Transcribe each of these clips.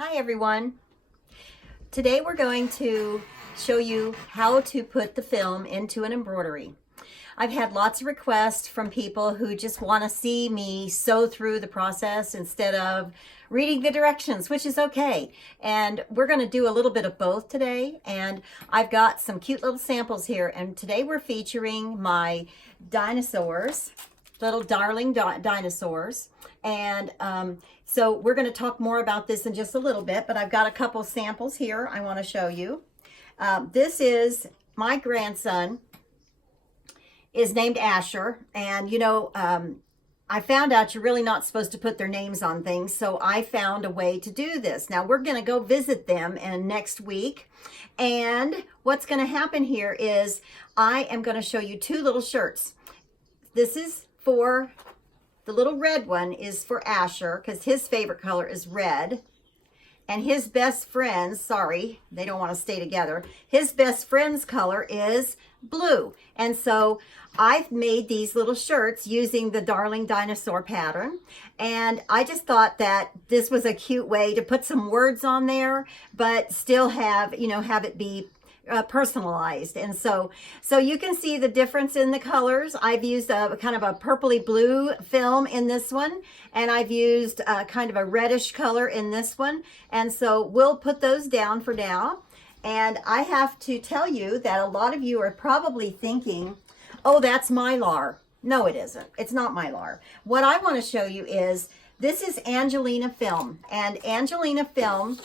Hi everyone. Today we're going to show you how to put the film into an embroidery. I've had lots of requests from people who just want to see me sew through the process instead of reading the directions, which is okay. And we're going to do a little bit of both today. And I've got some cute little samples here. And today we're featuring my dinosaurs, little darling dinosaurs. And so we're going to talk more about this in just a little bit, but I've got a couple samples here I want to show you. This is my grandson is named Asher, and you know, I found out you're really not supposed to put their names on things, so I found a way to do this. Now we're going to go visit them next week, and what's going to happen here is I am going to show you two little shirts. This is for the little red one is for Asher because his favorite color is red. And his best friend's, sorry, they don't want to stay together. His best friend's color is blue. And so I've made these little shirts using the Darling Dinosaur pattern. And I just thought that this was a cute way to put some words on there, but still have, you know, have it be personalized. And so you can see the difference in the colors. I've used a kind of a purpley blue film in this one, and I've used kind of a reddish color in this one. And so we'll put those down for now. And I have to tell you that a lot of you are probably thinking, oh, that's mylar. No, it isn't. It's not mylar. What I want to show you is this is Angelina Film, and Angelina Film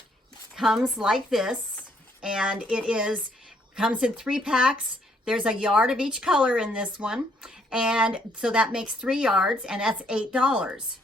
comes like this. And it comes in 3 packs. There's a yard of each color in this one. And so that makes 3 yards, and that's $8.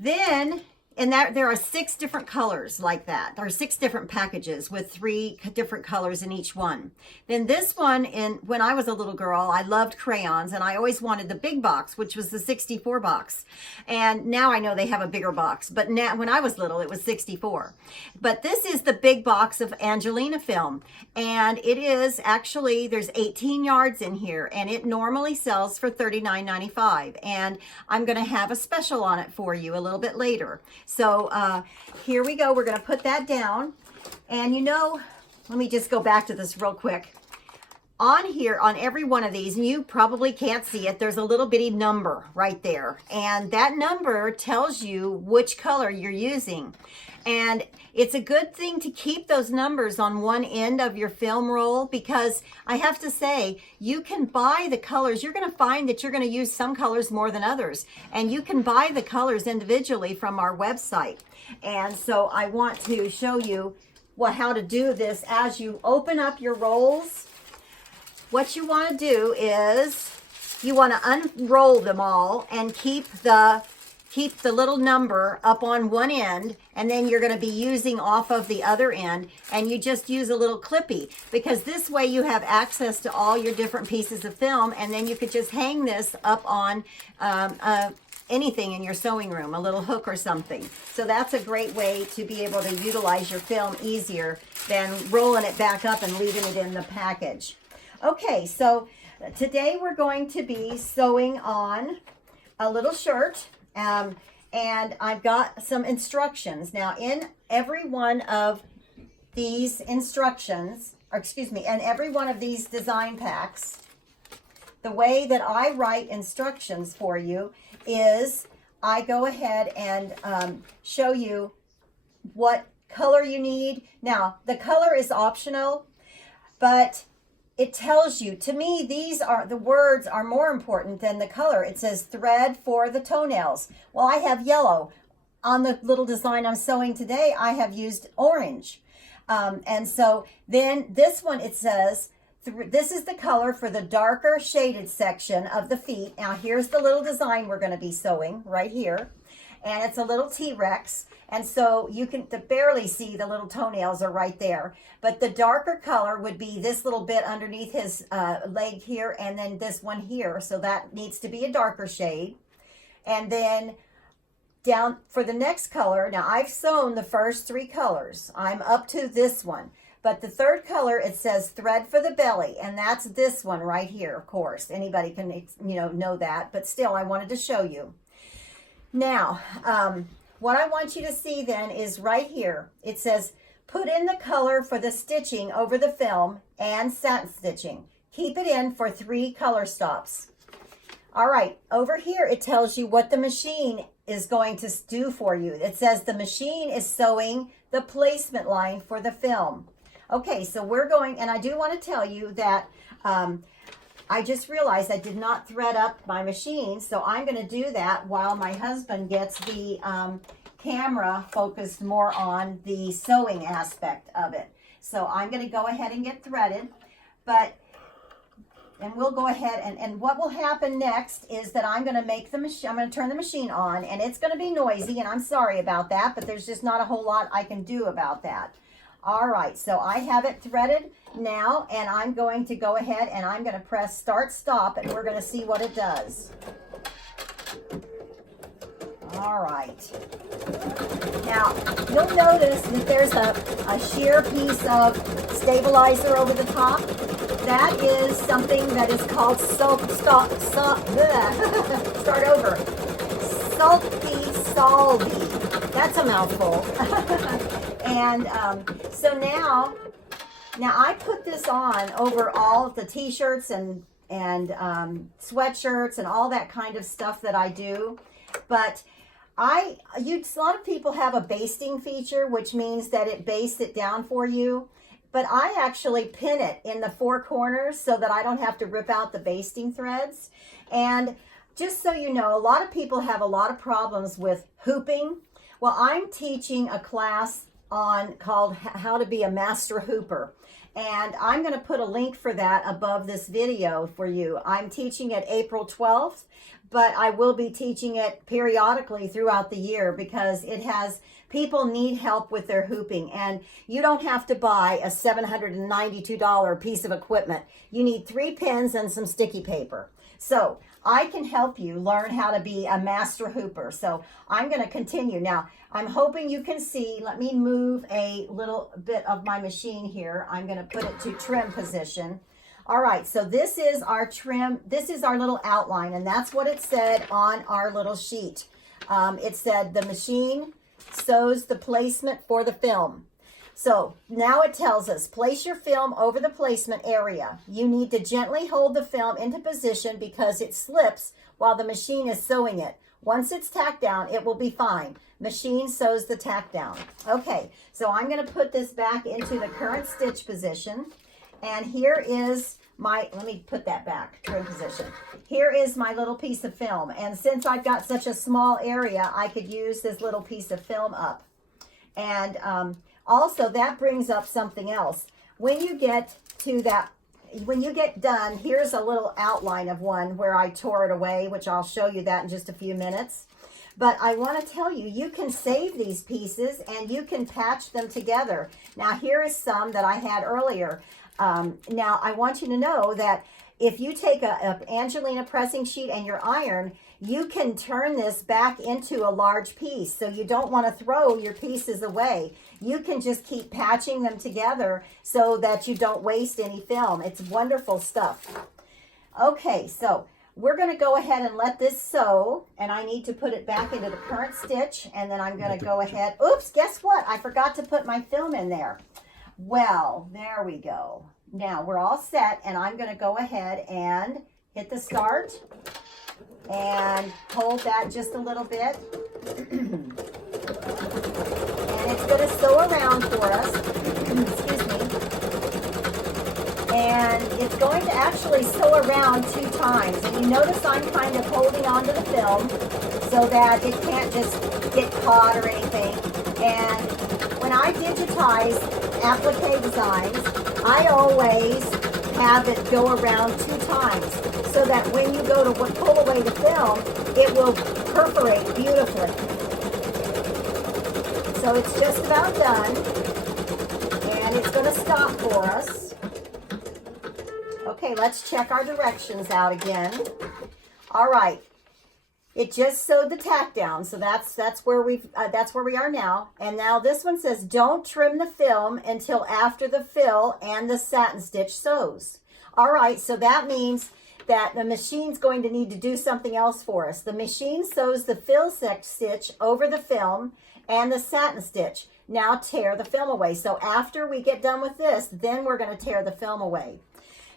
Then, and there are 6 different colors like that. There are 6 different packages with 3 different colors in each one. Then this one, when I was a little girl, I loved crayons, and I always wanted the big box, which was the 64 box. And now I know they have a bigger box, but now when I was little, it was 64. But this is the big box of Angelina Film, and it is actually, there's 18 yards in here, and it normally sells for $39.95. And I'm going to have a special on it for you a little bit later. So here we go. We're going to put that down. And you know, let me just go back to this real quick. On here, on every one of these, and you probably can't see it, there's a little bitty number right there. And that number tells you which color you're using. And it's a good thing to keep those numbers on one end of your film roll, because I have to say, you can buy the colors. You're going to find that you're going to use some colors more than others. And you can buy the colors individually from our website. And so I want to show you how to do this as you open up your rolls. What you want to do is you want to unroll them all and keep the little number up on one end, and then you're going to be using off of the other end, and you just use a little clippy, because this way you have access to all your different pieces of film, and then you could just hang this up on anything in your sewing room, a little hook or something. So that's a great way to be able to utilize your film easier than rolling it back up and leaving it in the package. Okay, so today we're going to be sewing on a little shirt, and I've got some instructions. Now, in every one of these instructions, or excuse me, in every one of these design packs, the way that I write instructions for you is I go ahead and show you what color you need. Now, the color is optional, but it tells you, to me, the words are more important than the color. It says thread for the toenails. Well, I have yellow. On the little design I'm sewing today, I have used orange. And so then this one, it says, this is the color for the darker shaded section of the feet. Now here's the little design we're going to be sewing right here. And it's a little T-Rex. And so you can barely see the little toenails are right there. But the darker color would be this little bit underneath his leg here, and then this one here. So that needs to be a darker shade. And then down for the next color, now I've sewn the first 3 colors. I'm up to this one. But the third color, it says thread for the belly, and that's this one right here, of course. Anybody can, know that, but still, I wanted to show you. Now, what I want you to see then is right here. It says, put in the color for the stitching over the film and satin stitching. Keep it in for 3 color stops. All right, over here it tells you what the machine is going to do for you. It says the machine is sewing the placement line for the film. Okay, so we're going, and I do want to tell you that I just realized I did not thread up my machine, so I'm going to do that while my husband gets the camera focused more on the sewing aspect of it. So I'm going to go ahead and get threaded, and we'll go ahead and what will happen next is that I'm going to make the machine, I'm going to turn the machine on, and it's going to be noisy, and I'm sorry about that, but there's just not a whole lot I can do about that. All right, so I have it threaded now, and I'm going to go ahead and I'm going to press start stop, and we're going to see what it does. All right. Now, you'll notice that there's a sheer piece of stabilizer over the top. That is something that is called start over. Salty. That's a mouthful. And so now I put this on over all of the t-shirts and sweatshirts and all that kind of stuff that I do. But a lot of people have a basting feature, which means that it bastes it down for you. But I actually pin it in the 4 corners so that I don't have to rip out the basting threads. And just so you know, a lot of people have a lot of problems with hooping. Well, I'm teaching a class called How to Be a Master Hooper. And I'm going to put a link for that above this video for you. I'm teaching it April 12th, but I will be teaching it periodically throughout the year because people need help with their hooping, and you don't have to buy a $792 piece of equipment. You need 3 pins and some sticky paper. So I can help you learn how to be a master hooper. So I'm going to continue. Now, I'm hoping you can see. Let me move a little bit of my machine here. I'm going to put it to trim position. All right, so this is our trim. This is our little outline, and that's what it said on our little sheet. It said the machine sews the placement for the film. So now it tells us, place your film over the placement area. You need to gently hold the film into position because it slips while the machine is sewing it. Once it's tacked down, it will be fine. Machine sews the tack down. Okay, so I'm going to put this back into the current stitch position. And here is let me put that back, trim position. Here is my little piece of film. And since I've got such a small area, I could use this little piece of film up. And also that brings up something else. When you get done, here's a little outline of one where I tore it away, which I'll show you that in just a few minutes. But I want to tell you, you can save these pieces and you can patch them together. Now here is some that I had earlier. Now I want you to know that if you take a Angelina pressing sheet and your iron, you can turn this back into a large piece. So you don't want to throw your pieces away. You can just keep patching them together so that you don't waste any film. It's wonderful stuff. Okay, so we're going to go ahead and let this sew, and I need to put it back into the current stitch, and then I'm going to go ahead. Oops, guess what? I forgot to put my film in there. Well, there we go. Now we're all set, and I'm going to go ahead and hit the start and hold that just a little bit. And it's going to sew around for us. Excuse me. And it's going to actually sew around 2 times. And you notice I'm kind of holding onto the film so that it can't just get caught or anything. And when I digitize applique designs, I always have it go around 2 times so that when you go to pull away the film, it will perforate beautifully. So it's just about done, and it's going to stop for us. Okay, let's check our directions out again. All right. It just sewed the tack down, so that's where we are now. And now this one says, don't trim the film until after the fill and the satin stitch sews. All right, so that means that the machine's going to need to do something else for us. The machine sews the fill stitch over the film and the satin stitch. Now tear the film away. So after we get done with this, then we're going to tear the film away.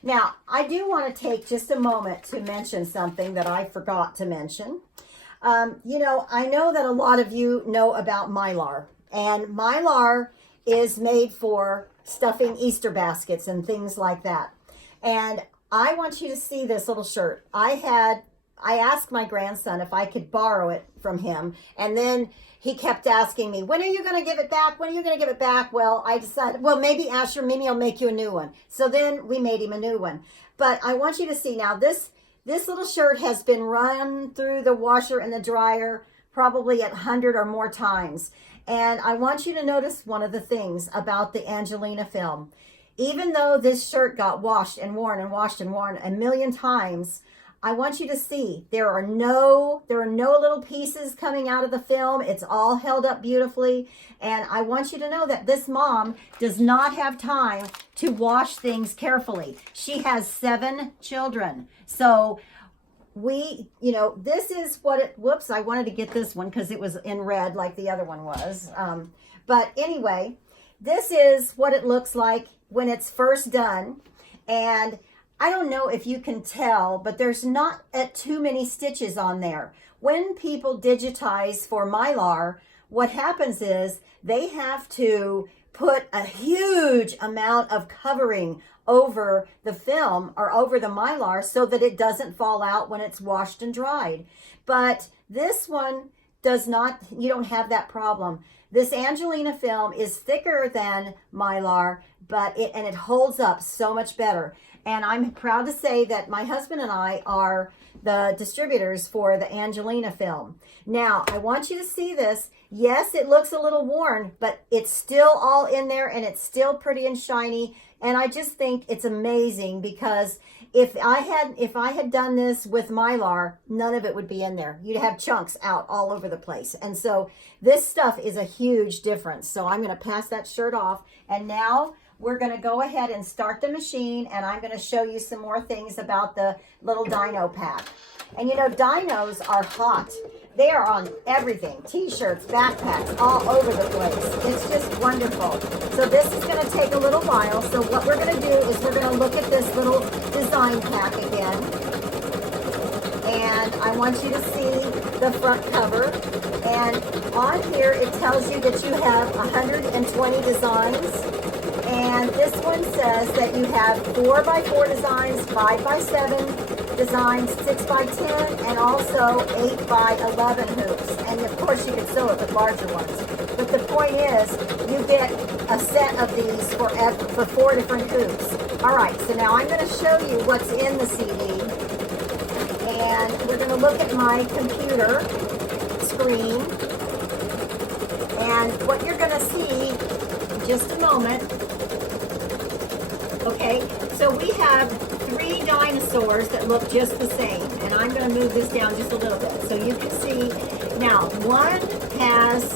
Now, I do want to take just a moment to mention something that I forgot to mention. You know, I know that a lot of you know about mylar, and mylar is made for stuffing Easter baskets and things like that. And I want you to see this little shirt. I asked my grandson if I could borrow it from him, and then he kept asking me, when are you going to give it back? When are you going to give it back? Well, I decided, well, maybe Asher, Mimi will make you a new one. So then we made him a new one. But I want you to see now, this little shirt has been run through the washer and the dryer probably 100 or more times. And I want you to notice one of the things about the Angelina film. Even though this shirt got washed and worn and washed and worn a million times, I want you to see there are no little pieces coming out of the film. It's all held up beautifully. And I want you to know that this mom does not have time to wash things carefully. She has 7 children. So this is what it, whoops, I wanted to get this one because it was in red like the other one was. But anyway, this is what it looks like when it's first done. And I don't know if you can tell, but there's not too many stitches on there. When people digitize for mylar, what happens is they have to put a huge amount of covering over the film or over the mylar so that it doesn't fall out when it's washed and dried. But this one does not, you don't have that problem. This Angelina film is thicker than mylar, but it holds up so much better. And I'm proud to say that my husband and I are the distributors for the Angelina film. Now, I want you to see this. Yes, it looks a little worn, but it's still all in there and it's still pretty and shiny. And I just think it's amazing because if I had done this with mylar, none of it would be in there. You'd have chunks out all over the place. And so this stuff is a huge difference. So I'm going to pass that shirt off. And now we're going to go ahead and start the machine, and I'm going to show you some more things about the little dino pack. And you know, dinos are hot. They are on everything, t-shirts, backpacks, all over the place. It's just wonderful. So this is going to take a little while. So what we're going to do is we're going to look at this little design pack again. And I want you to see the front cover. And on here, it tells you that you have 120 designs. And this one says that you have 4x4 designs, 5x7 designs, 6x10, and also 8x11 hoops. And of course you can sew it with larger ones. But the point is, you get a set of these for 4 different hoops. All right, so now I'm going to show you what's in the CD. And we're going to look at my computer screen. And what you're going to see in just a moment. Okay, so we have 3 dinosaurs that look just the same, and I'm going to move this down just a little bit so you can see. Now, one has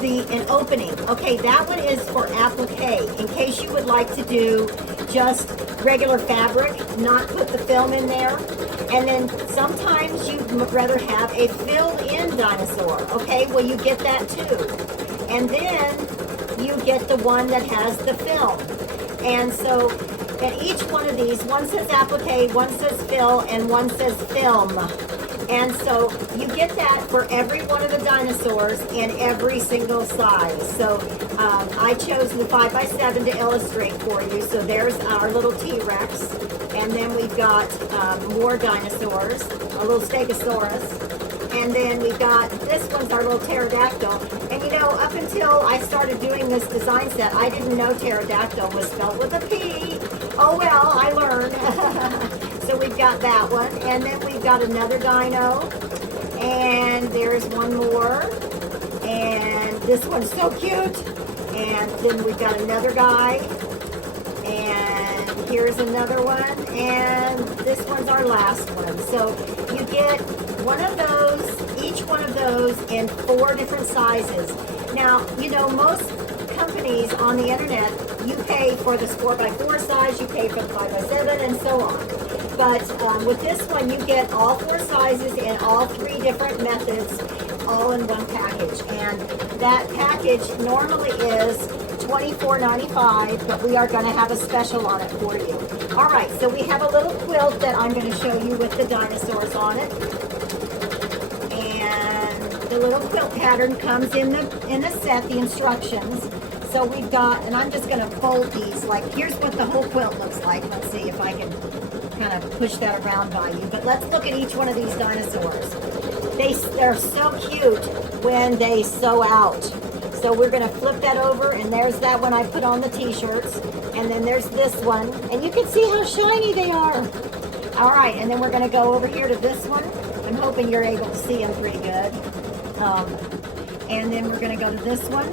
an opening. Okay, that one is for applique, in case you would like to do just regular fabric, not put the film in there. And then sometimes you'd rather have a filled-in dinosaur. Okay, well, you get that too. And then you get the one that has the film. And so, at each one of these, one says applique, one says fill, and one says film. And so, you get that for every one of the dinosaurs in every single size. So, I chose the 5x7 to illustrate for you. So, there's our little T-Rex. And then we've got more dinosaurs, a little Stegosaurus. And then we've got, this one's our little pterodactyl. And you know, up until I started doing this design set, I didn't know pterodactyl was spelled with a P. Oh well, I learned. So we've got that one. And then we've got another dino. And there's one more. And this one's so cute. And then we've got another guy. And here's another one. And this one's our last one. So you get one of those, each one of those in 4 different sizes. Now, you know, most companies on the internet, you pay for the 4x4 size, you pay for the 5x7, and so on. But with this one, you get all 4 sizes and all 3 different methods all in one package. And that package normally is $24.95, but we are going to have a special on it for you. All right, so we have a little quilt that I'm going to show you with the dinosaurs on it. And the little quilt pattern comes in the set, the instructions. So we've got, and I'm just going to fold these, like here's what the whole quilt looks like. Let's see if I can kind of push that around by you. But let's look at each one of these dinosaurs. They're so cute when they sew out. So we're going to flip that over, and there's that one I put on the t-shirts. And then there's this one, and you can see how shiny they are. All right, and then we're going to go over here to this one. I'm hoping you're able to see them pretty good. And then we're going to go to this one,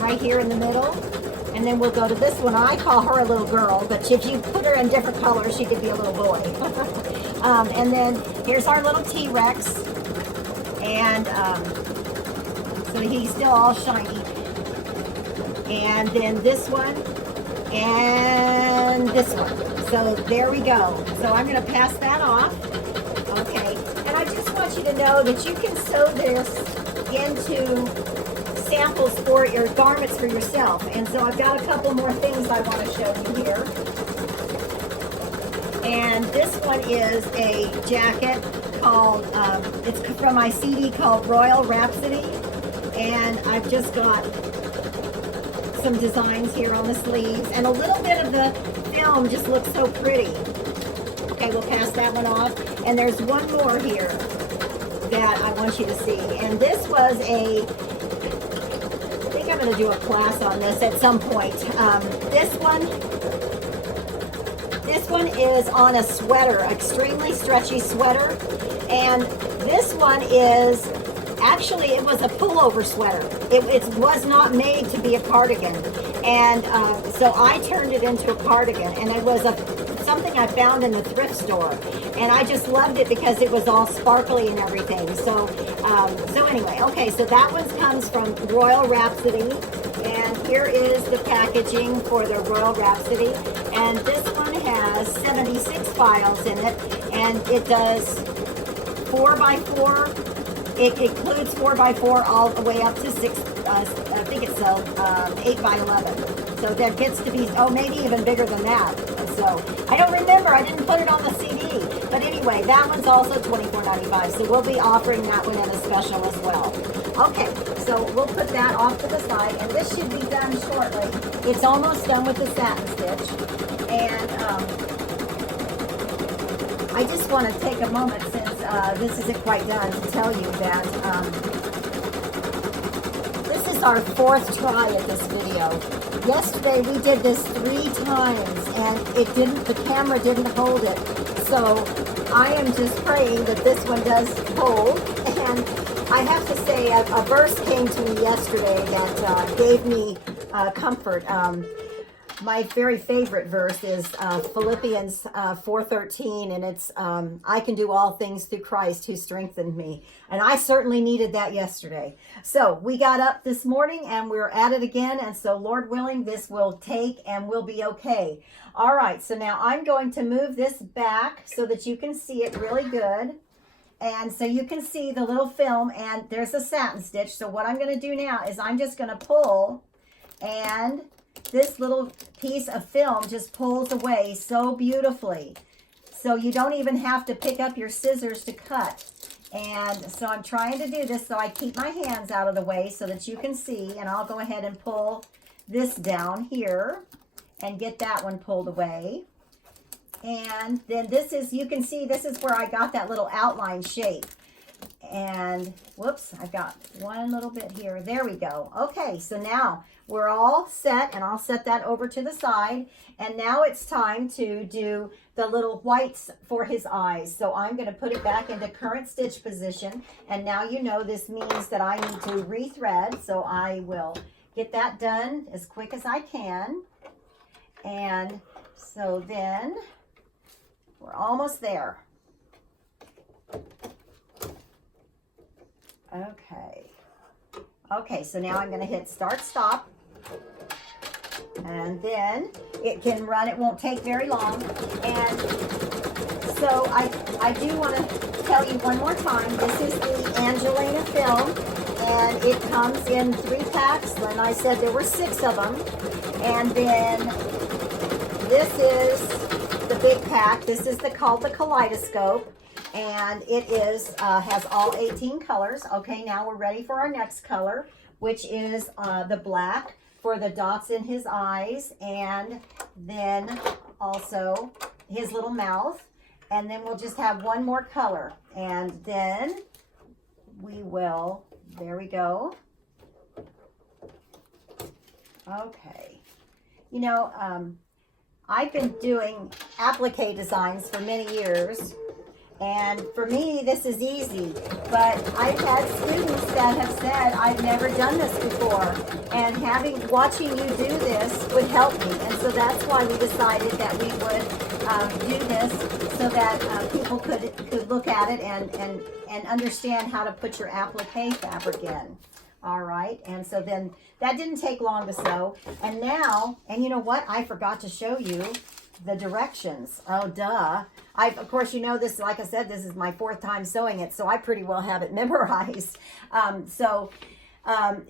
right here in the middle. And then we'll go to this one. I call her a little girl, but if you put her in different colors, she could be a little boy. And then here's our little T-Rex. And so he's still all shiny. And then this one and this one. So there we go. So I'm going to pass that off. Okay. And I just want you to know that you can sew this into samples for your garments for yourself. And so I've got a couple more things I want to show you here. And this one is a jacket called, it's from my CD called Royal Rhapsody. And I've just got some designs here on the sleeves. And a little bit of the film just looks so pretty. Okay, we'll pass that one off. And there's one more here that I want you to see. And this was a, I think I'm going to do a class on this at some point. This one is on a sweater, extremely stretchy sweater. And this one is, actually it was a pullover sweater. It was not made to be a cardigan. And so I turned it into a cardigan. And it was something I found in the thrift store. And I just loved it because it was all sparkly and everything. So anyway, okay, so that one comes from Royal Rhapsody. And here is the packaging for the Royal Rhapsody. And this one has 76 files in it. And it does 4x4. It includes 4x4 all the way up to 6, I think it's 8x11. So that gets to be, oh, maybe even bigger than that. So I don't remember, I didn't put it on the CD. But anyway, that one's also $24.95. So we'll be offering that one in a special as well. Okay, so we'll put that off to the side, and this should be done shortly. It's almost done with the satin stitch. And I just want to take a moment, since this isn't quite done, to tell you that this is our 4th try at this video. Yesterday we did this 3 times, and the camera didn't hold it. So I am just praying that this one does hold. And I have to say, a verse came to me yesterday that gave me comfort. My very favorite verse is Philippians 4:13, and it's, I can do all things through Christ who strengthened me. And I certainly needed that yesterday. So we got up this morning and we're at it again. And so Lord willing, this will take and we'll be okay. All right, so now I'm going to move this back so that you can see it really good. And so you can see the little film, and there's a satin stitch. So what I'm going to do now is I'm just going to pull, and this little piece of film just pulls away so beautifully. So you don't even have to pick up your scissors to cut. And so I'm trying to do this so I keep my hands out of the way so that you can see. And I'll go ahead and pull this down here and get that one pulled away. And then this is, you can see this is where I got that little outline shape. And whoops, I've got one little bit here. There we go. Okay, so now we're all set, and I'll set that over to the side. And now it's time to do the little whites for his eyes. So I'm going to put it back into current stitch position. And now you know this means that I need to rethread. So I will get that done as quick as I can. And so then we're almost there. Okay, so now I'm going to hit start stop, and then it can run. It won't take very long. And So I do want to tell you one more time, this is the Angelina Film, and it comes in 3 packs, and I said there were 6 of them. And then this is the big pack. This is called the Kaleidoscope, and it is has all 18 colors. Okay, now we're ready for our next color, which is the black for the dots in his eyes, and then also his little mouth. And then we'll just have one more color, and then we will, there we go. Okay. You know, I've been doing applique designs for many years, and for me this is easy, but I've had students that have said I've never done this before, and watching you do this would help me, and so that's why we decided that we would do this so that people could look at it and understand how to put your applique fabric in. All right, and so then that didn't take long to sew. And now, and you know what? I forgot to show you the directions. Oh, duh. Of course, you know this, like I said, this is my 4th time sewing it, so I pretty well have it memorized.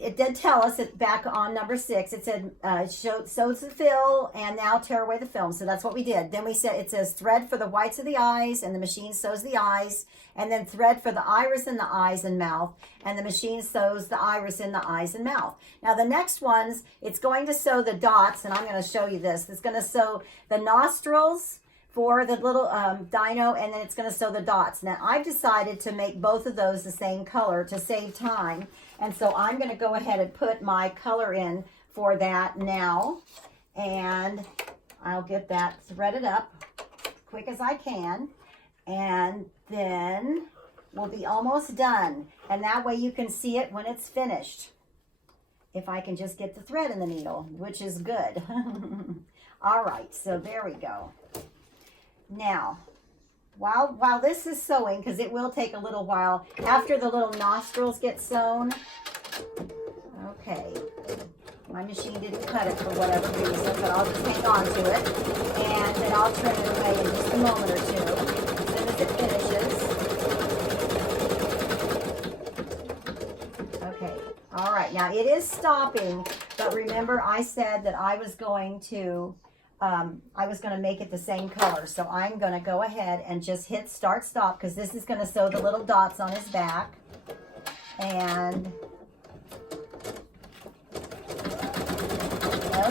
It did tell us back on number 6, it said, sews the fill and now tear away the film. So that's what we did. Then we said, it says thread for the whites of the eyes, and the machine sews the eyes, and then thread for the iris in the eyes and mouth, and the machine sews the iris in the eyes and mouth. Now the next ones, it's going to sew the dots, and I'm going to show you this. It's going to sew the nostrils for the little dino, and then it's going to sew the dots. Now I've decided to make both of those the same color to save time, and so I'm going to go ahead and put my color in for that now, and I'll get that threaded up quick as I can, and then we'll be almost done, and that way you can see it when it's finished, if I can just get the thread in the needle, which is good. All right, so there we go. Now, while this is sewing, because it will take a little while, after the little nostrils get sewn, okay, my machine didn't cut it for whatever reason, but I'll just hang on to it, and then I'll trim it away in just a moment or two, as soon as it finishes. Okay, all right, now it is stopping, but remember I said that I was going to make it the same color. So I'm going to go ahead and just hit start stop, because this is going to sew the little dots on his back. And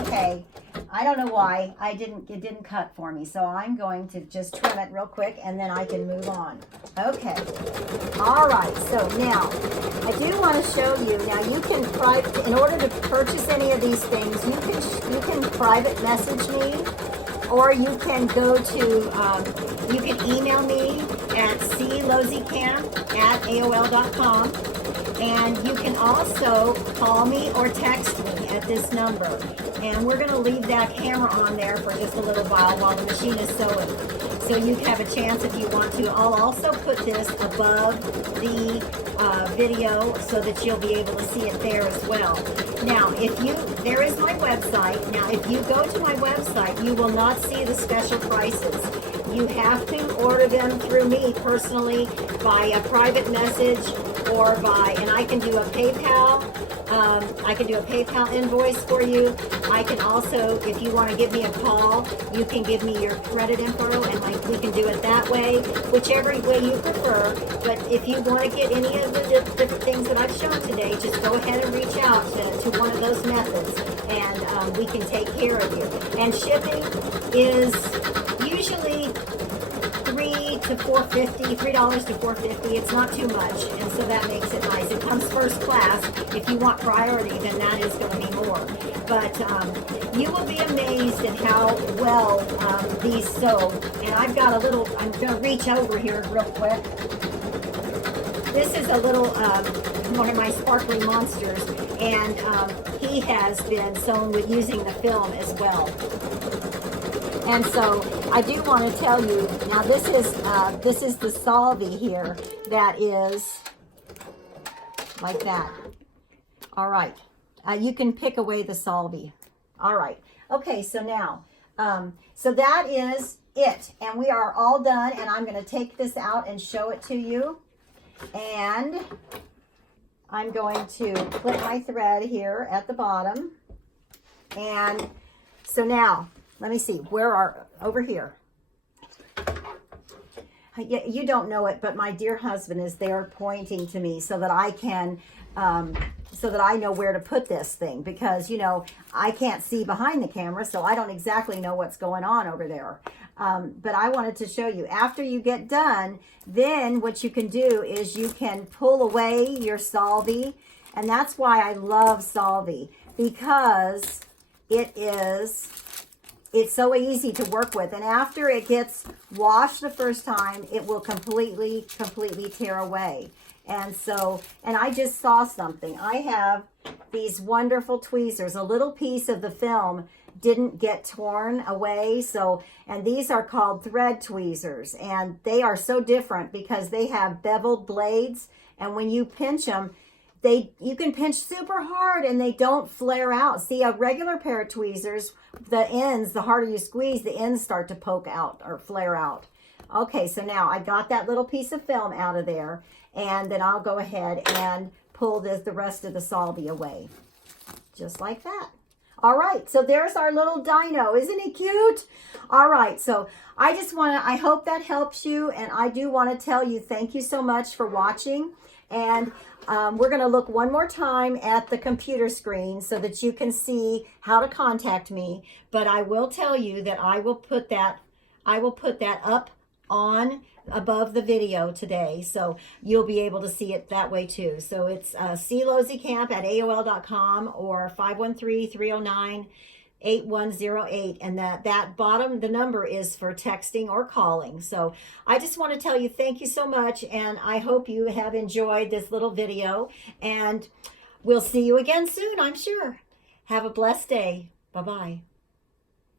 okay, I don't know why it didn't cut for me, so I'm going to just trim it real quick, and then I can move on. Okay, all right, so now I do want to show you, now you can in order to purchase any of these things, you can private message me, or you can go to, you can email me at clozycamp@aol.com, and you can also call me or text me at this number. And we're going to leave that camera on there for just a little while the machine is sewing. So you have a chance if you want to. I'll also put this above the video so that you'll be able to see it there as well. Now, there is my website. Now, if you go to my website, you will not see the special prices. You have to order them through me personally by a private message, or and I can do a PayPal. I can do a PayPal invoice for you. I can also, if you want to give me a call, you can give me your credit info, and we can do it that way, whichever way you prefer. But if you want to get any of the different things that I've shown today, just go ahead and reach out to one of those methods, and we can take care of you. And shipping is usually $3 to $4.50. It's not too much, and so that makes it nice. It comes first class. If you want priority, then that is going to be more. But you will be amazed at how well these sew. And I've got a little, I'm going to reach over here real quick. This is a little, one of my sparkly monsters, and he has been sewn with using the film as well. And so I do want to tell you, now this is the solvy here that is like that. All right. You can pick away the solvy. All right. Okay, so now, so that is it. And we are all done, and I'm going to take this out and show it to you. And I'm going to clip my thread here at the bottom. And so now, let me see, over here. You don't know it, but my dear husband is there pointing to me so that I can, so that I know where to put this thing, because, you know, I can't see behind the camera, so I don't exactly know what's going on over there. But I wanted to show you, after you get done, then what you can do is you can pull away your solvay, and that's why I love solvay, because it's so easy to work with, and after it gets washed the first time, it will completely tear away. And so, and I just saw something. I have these wonderful tweezers. A little piece of the film didn't get torn away. So, and these are called thread tweezers, and they are so different because they have beveled blades, and when you pinch them, you can pinch super hard and they don't flare out. See, a regular pair of tweezers, the ends, the harder you squeeze, the ends start to poke out or flare out. Okay, so now I got that little piece of film out of there, and then I'll go ahead and pull the rest of the solvay away. Just like that. All right, so there's our little dino. Isn't he cute? All right, so I hope that helps you, and I do want to tell you thank you so much for watching. And we're going to look one more time at the computer screen so that you can see how to contact me. But I will tell you that I will put that up on above the video today, so you'll be able to see it that way too. So it's clozycamp@aol.com or 513-309-8108, and that bottom, the number is for texting or calling. So I just want to tell you thank you so much, and I hope you have enjoyed this little video, and we'll see you again soon, I'm sure. Have a blessed day. Bye-bye.